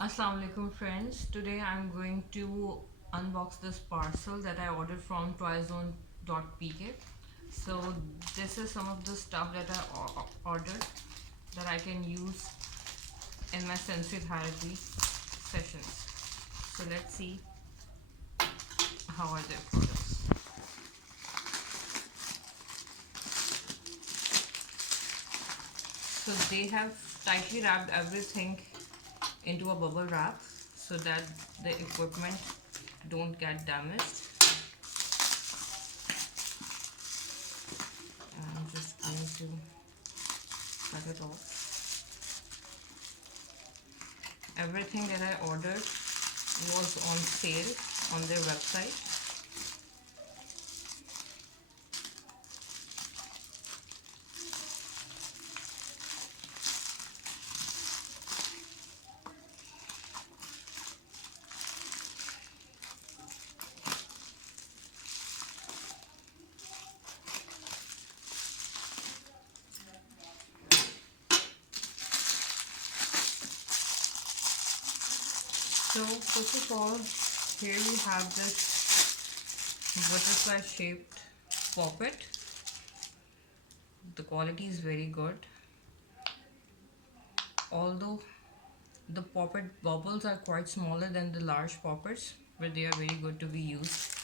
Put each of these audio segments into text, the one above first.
Assalamu alaikum friends. Today I'm going to unbox this parcel that I ordered from toyzone.pk. So this is some of the stuff that I ordered that I can use in my sensory therapy sessions. So let's see how are their products. So they have tightly wrapped everything into a bubble wrap so that the equipment don't get damaged. I'm just going to cut it off. Everything that I ordered was on sale on their website. So first of all, here we have this butterfly shaped poppet. The quality is very good, although the poppet bubbles are quite smaller than the large poppets, but they are very good to be used.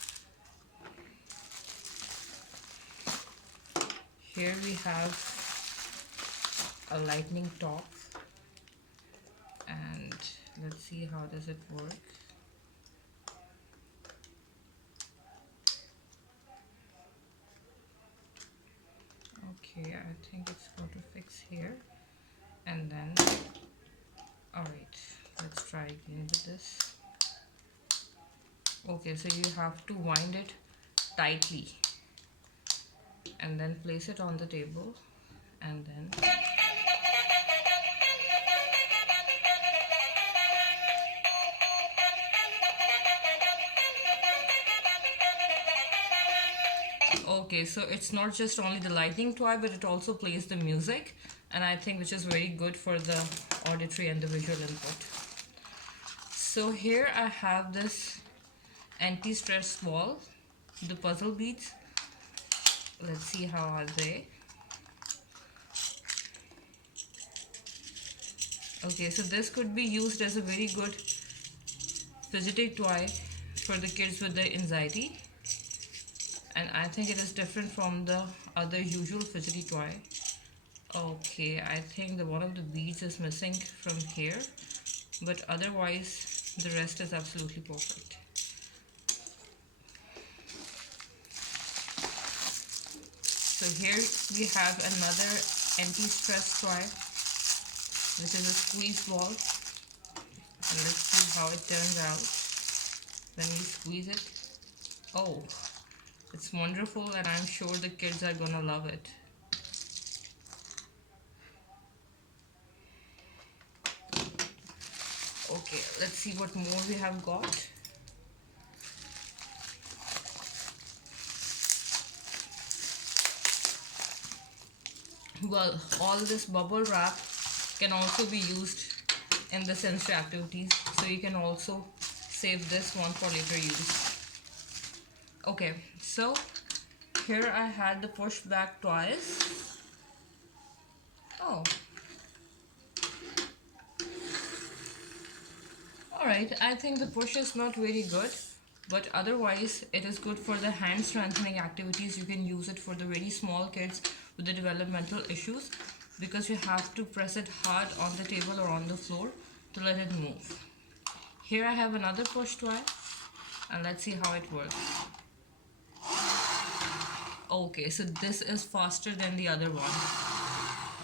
Here we have a lightning top, and let's see how does it work. Okay, I think it's going to fix here, and then alright, let's try again with this. Okay, so you have to wind it tightly and then place it on the table, and then okay, so it's not just only the lightning toy, but it also plays the music, and I think which is very good for the auditory and the visual input. So here I have this anti-stress ball, the puzzle beads. Let's see how are they. Okay, so this could be used as a very good fidgety toy for the kids with the anxiety, and I think it is different from the other usual fidgety toy. Okay, I think the one of the beads is missing from here, but otherwise the rest is absolutely perfect. So here we have another anti-stress toy, which is a squeeze ball, and let's see how it turns out when we squeeze it. Oh, it's wonderful, and I'm sure the kids are gonna love it. Okay, let's see what more we have got. Well, all this bubble wrap can also be used in the sensory activities, so you can also save this one for later use. Okay, so here I had the push back toys. Oh, alright, I think the push is not very good, but otherwise it is good for the hand strengthening activities. You can use it for the very small kids with the developmental issues, because you have to press it hard on the table or on the floor to let it move. Here I have another push toy, and let's see how it works. Okay, so this is faster than the other one.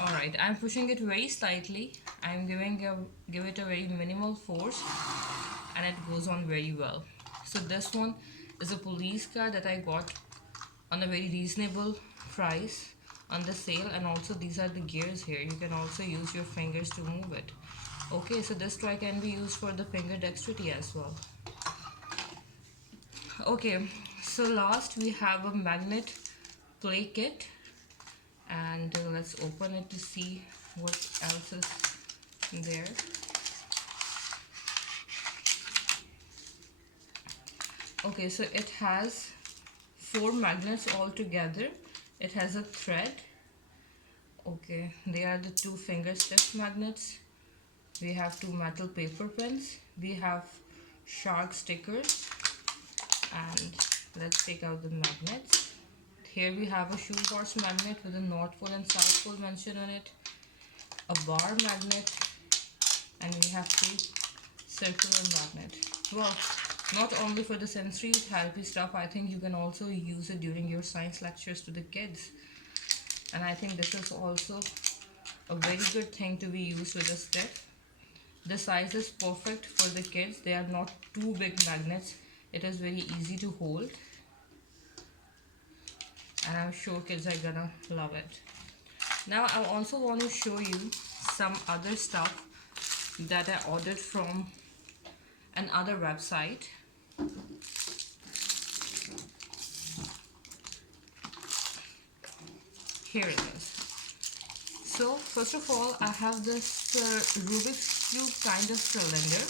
Alright, I'm pushing it very slightly. I'm give it a very minimal force, and it goes on very well. So this one is a police car that I got on a very reasonable price on the sale, and also these are the gears here. You can also use your fingers to move it. Okay, so this toy can be used for the finger dexterity as well. Okay, so last we have a magnet play kit, and let's open it to see what else is there. Okay, so it has 4 magnets all together. It has a thread. Okay, they are the 2 finger stiff magnets. We have 2 metal paper pins. We have shark stickers. And let's take out the magnets. Here we have a shoe horse magnet with a North Pole and South Pole mentioned on it. A bar magnet. And we have 2 circular magnet. Well, not only for the sensory therapy stuff, I think you can also use it during your science lectures to the kids. And I think this is also a very good thing to be used with a stick. The size is perfect for the kids. They are not too big magnets. It is very easy to hold. And I'm sure kids are gonna love it. Now I also want to show you some other stuff that I ordered from another website. Here it is. So first of all, I have this Rubik's Cube kind of cylinder.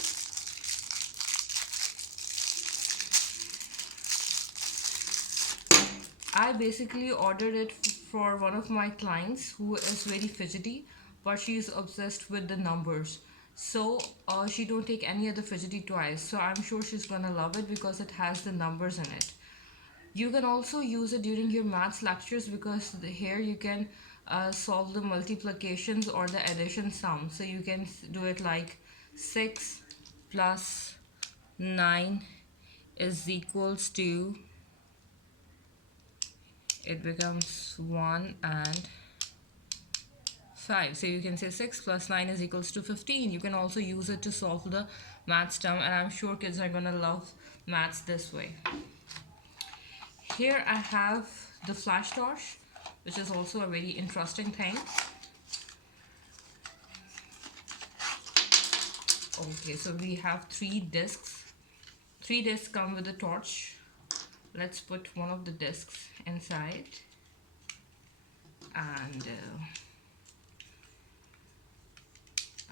I basically ordered it for one of my clients who is very fidgety, but she is obsessed with the numbers. So she don't take any other fidgety toys. So I'm sure she's gonna love it because it has the numbers in it. You can also use it during your maths lectures because here you can solve the multiplications or the addition sum. So you can do it like 6 plus 9 is equals to, it becomes 1 and 5. So you can say 6 plus 9 is equals to 15. You can also use it to solve the maths term, and I'm sure kids are gonna love maths this way. Here I have the flash torch, which is also a very interesting thing. Okay, so we have 3 discs. 3 discs come with a torch. Let's put one of the discs inside. And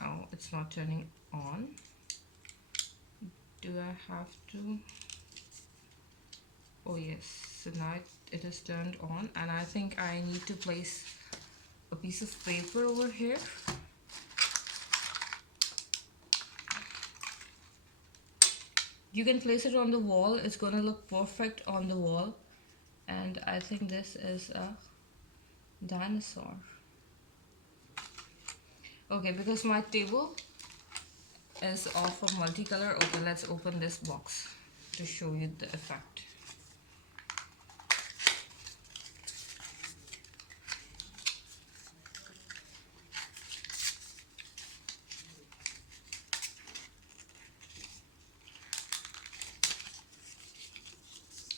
oh, it's not turning on. Do I have to? Oh yes, so now it is turned on, and I think I need to place a piece of paper over here. You can place it on the wall. It's gonna look perfect on the wall. And I think this is a dinosaur. Okay, because my table is of a multicolor. Okay, let's open this box to show you the effect.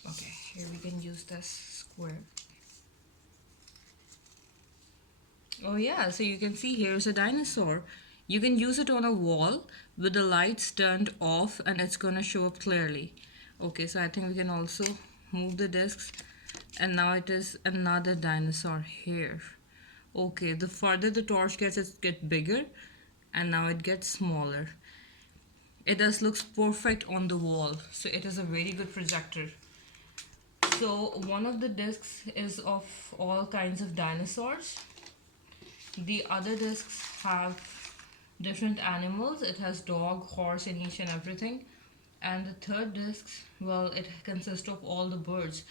Okay, here we can use this square. Oh yeah, so you can see here's a dinosaur. You can use it on a wall with the lights turned off and it's gonna show up clearly. Okay, so I think we can also move the discs, and now it is another dinosaur here. Okay, the further the torch gets, it gets bigger, and now it gets smaller. It does looks perfect on the wall, so it is a very good projector. So one of the discs is of all kinds of dinosaurs. The other discs have different animals. It has dog, horse in each and everything. And the third disc, well, it consists of all the birds.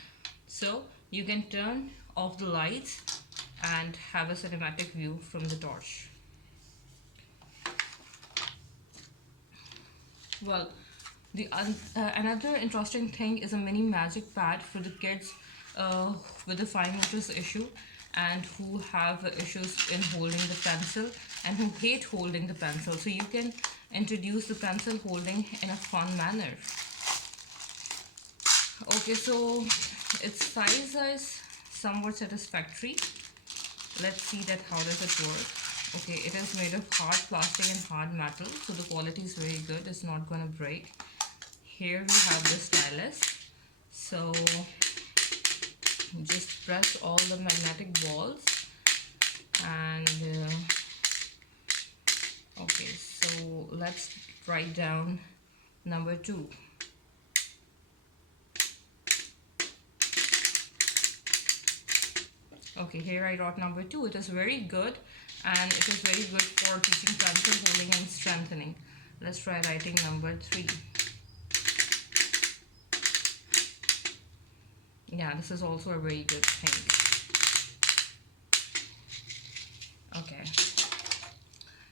So you can turn off the lights and have a cinematic view from the torch. Well, the another interesting thing is a mini magic pad for the kids with a fine motor issue and who have issues in holding the pencil and who hate holding the pencil. So you can introduce the pencil holding in a fun manner. Okay, so its size is somewhat satisfactory. Let's see that how does it work. Okay, it is made of hard plastic and hard metal, so the quality is very good. It's not gonna break. Here we have the stylus. So just press all the magnetic balls and okay, so let's write down number 2. Okay, here I wrote number 2. It is very good, and it is very good for teaching pencil holding and strengthening. Let's try writing number 3. Yeah, this is also a very good thing. Okay,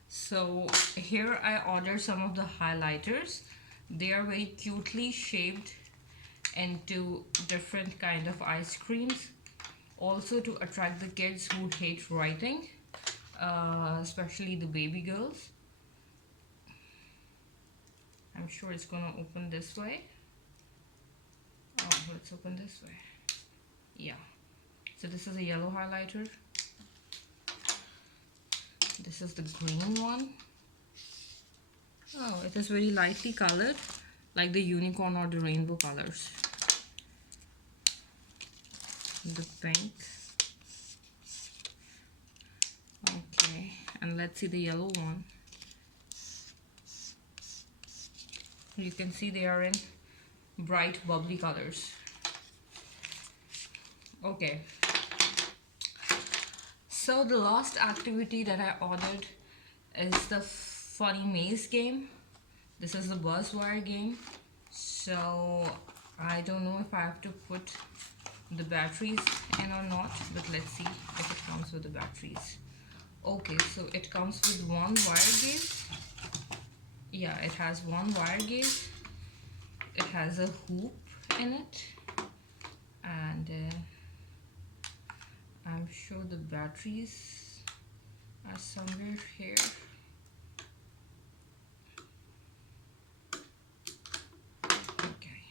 so here I ordered some of the highlighters. They are very cutely shaped into different kind of ice creams, also to attract the kids who hate writing, especially the baby girls. I'm sure it's gonna open this way. Oh, let's open this way. Yeah, so this is a yellow highlighter. This is the green one. Oh, it is very lightly colored, like the unicorn or the rainbow colors. The pink. Okay, and let's see the yellow one. You can see they are in bright bubbly colors. Okay, so the last activity that I ordered is the funny maze game. This is the buzz wire game. So I don't know if I have to put the batteries in or not, but let's see if it comes with the batteries. Okay, so it comes with one wire gauge. Yeah, it has one wire gauge. It has a hoop in it, and I'm sure the batteries are somewhere here. Okay,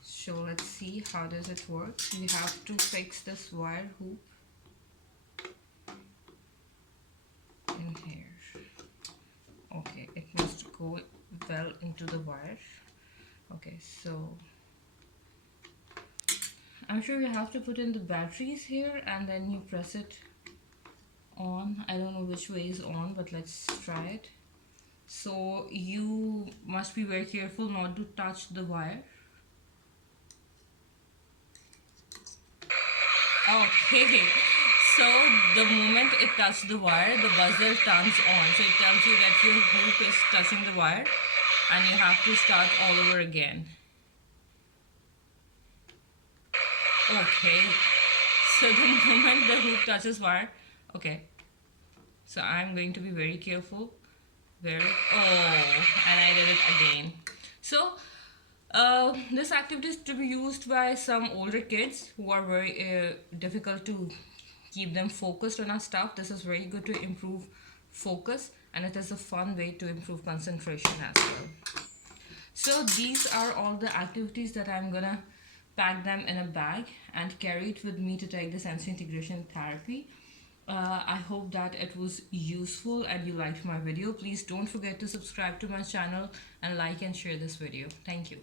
so let's see how does it work. You have to fix this wire hoop in here. Okay, it must go well into the wire. Okay, so I'm sure you have to put in the batteries here and then you press it on. I don't know which way is on, but let's try it. So you must be very careful not to touch the wire. Okay, so the moment it touches the wire, the buzzer turns on. So it tells you that your hoop is touching the wire and you have to start all over again. Okay, so the moment the hoop touches wire, okay, so I'm going to be very careful. And I did it again. So this activity is to be used by some older kids who are very difficult to keep them focused on our stuff. This is very good to improve focus, and it is a fun way to improve concentration as well. So these are all the activities that I'm gonna pack them in a bag and carry it with me to take the sensory integration therapy. I hope that it was useful and you liked my video. Please don't forget to subscribe to my channel and like and share this video. Thank you.